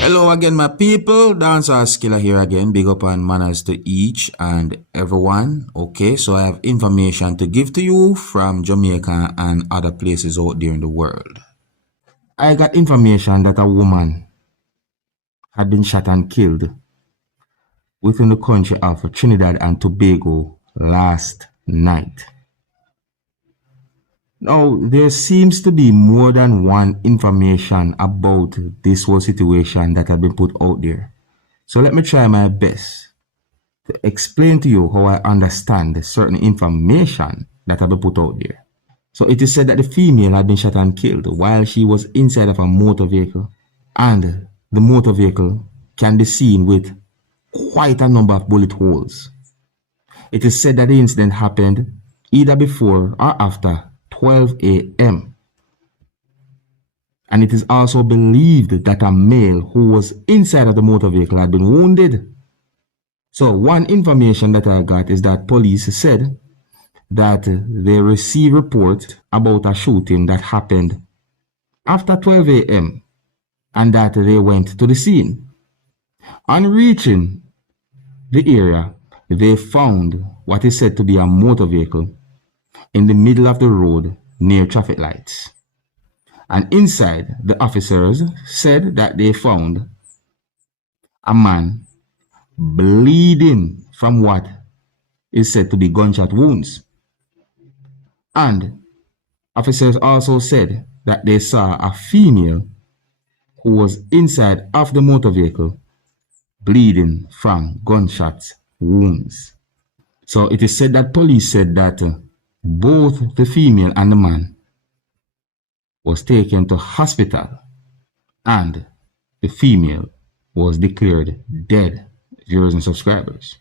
Hello again, my people. Dancehall skilla here again. Big up and manners to each and everyone. Okay, so I have information to give to you from Jamaica and other places out there in the world. I got information that a woman had been shot and killed within the country of Trinidad and Tobago last night. Now, there seems to be more than one information about this whole situation that have been put out there. So let me try my best to explain to you how I understand certain information that have been put out there. So it is said that the female had been shot and killed while she was inside of a motor vehicle, and the motor vehicle can be seen with quite a number of bullet holes. It is said that the incident happened either before or after 12 a.m. And it is also believed that a male who was inside of the motor vehicle had been wounded. So one information that I got is that police said that they received report about a shooting that happened after 12 a.m. and that they went to the scene. On reaching the area, they found what is said to be a motor vehicle in the middle of the road near traffic lights. And inside, the officers said that they found a man bleeding from what is said to be gunshot wounds. And officers also said that they saw a female who was inside of the motor vehicle bleeding from gunshot wounds. So it is said that police said that both the female and the man was taken to hospital and the female was declared dead. Viewers and subscribers.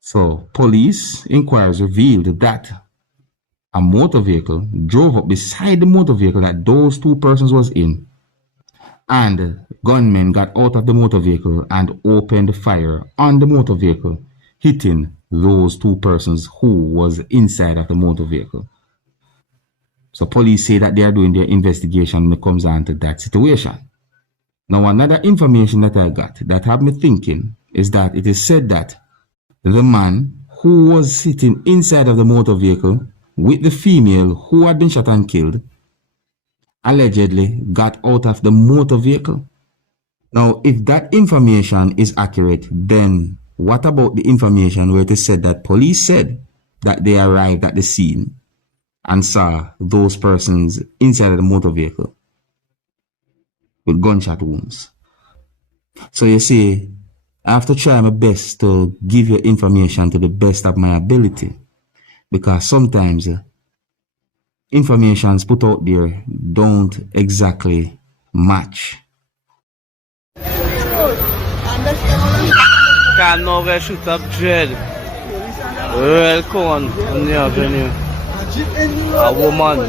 So, police inquiries revealed that a motor vehicle drove up beside the motor vehicle that those two persons was in, and gunmen got out of the motor vehicle and opened fire on the motor vehicle, hitting those two persons who was inside of the motor vehicle. So police say that they are doing their investigation when it comes on to that situation. Now, another information that I got that had me thinking is that it is said that the man who was sitting inside of the motor vehicle with the female who had been shot and killed allegedly got out of the motor vehicle. Now, if that information is accurate, then what about the information where it is said that police said that they arrived at the scene and saw those persons inside of the motor vehicle with gunshot wounds? So you see, I have to try my best to give you information to the best of my ability, because sometimes informations put out there don't exactly match. Can now shoot up dread. Real con on the avenue. A woman.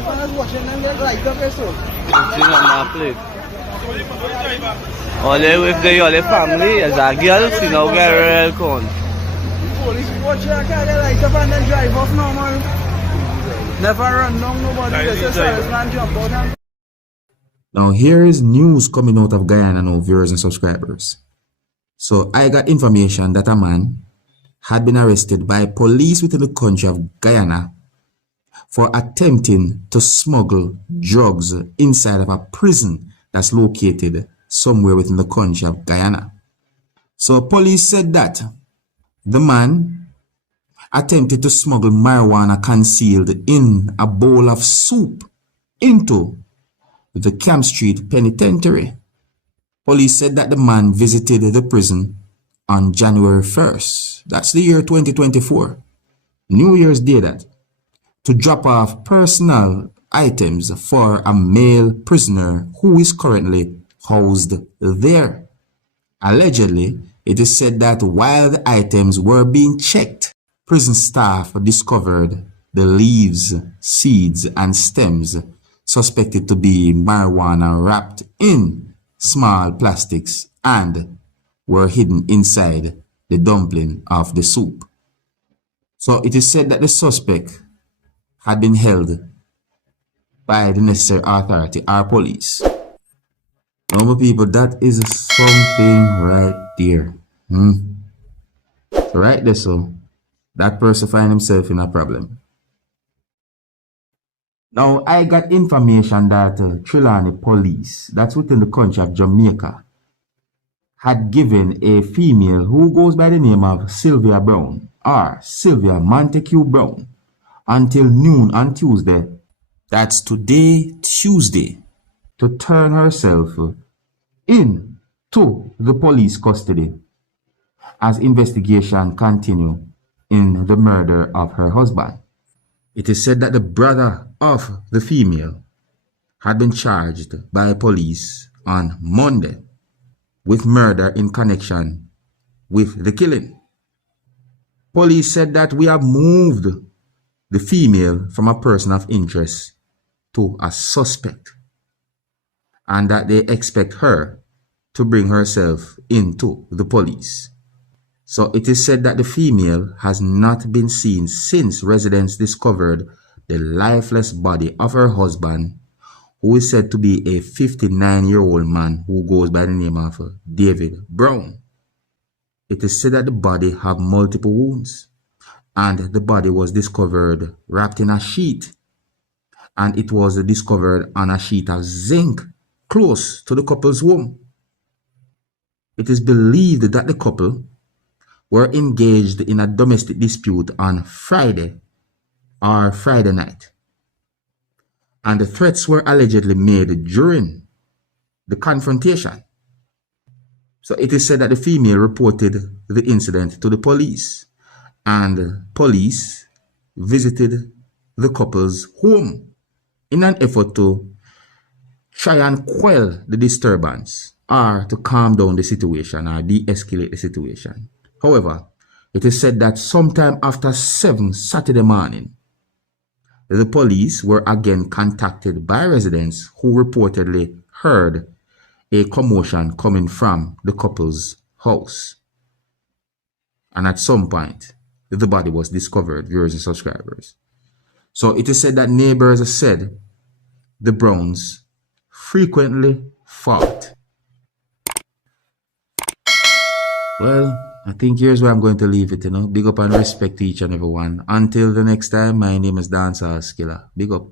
Sitting on my plate. Only with the other family as a girl, she now get real con. Police watch your car, they light up and then drive off now, man. Never run down nobody, just a man jump out and... Now here is news coming out of Guyana now, viewers and subscribers. So I got information that a man had been arrested by police within the country of Guyana for attempting to smuggle drugs inside of a prison that's located somewhere within the country of Guyana. So police said that the man attempted to smuggle marijuana concealed in a bowl of soup into the Camp Street Penitentiary. Police said that the man visited the prison on January 1st, that's the year 2024, New Year's Day that, to drop off personal items for a male prisoner who is currently housed there. Allegedly, it is said that while the items were being checked, prison staff discovered the leaves, seeds, and stems suspected to be marijuana wrapped in small plastics and were hidden inside the dumpling of the soup. So it is said that the suspect had been held by the necessary authority or police. Normal people, that is something right there. So right there, so that person find himself in a problem. Now, I got information that Trelawney police, that's within the country of Jamaica, had given a female who goes by the name of Sylvia Brown, or Sylvia Montague Brown, until noon on Tuesday, that's today, Tuesday, to turn herself in to the police custody as investigation continue in the murder of her husband. It is said that the brother of the female had been charged by police on Monday with murder in connection with the killing. Police said that we have moved the female from a person of interest to a suspect, and that they expect her to bring herself into the police. So it is said that the female has not been seen since residents discovered the lifeless body of her husband, who is said to be a 59-year-old man who goes by the name of David Brown. It is said that the body had multiple wounds, and the body was discovered wrapped in a sheet, and it was discovered on a sheet of zinc close to the couple's home. It is believed that the couple were engaged in a domestic dispute on Friday night, and the threats were allegedly made during the confrontation. So it is said that the female reported the incident to the police, and police visited the couple's home in an effort to try and quell the disturbance or to calm down the situation or de-escalate the situation. However, it is said that sometime after 7 Saturday morning, the police were again contacted by residents who reportedly heard a commotion coming from the couple's house. And at some point, the body was discovered, viewers and subscribers. So it is said that neighbors said the Browns frequently fought. Well, I think here's where I'm going to leave it, Big up and respect to each and every one. Until the next time, my name is Dancehall Skilla. Big up.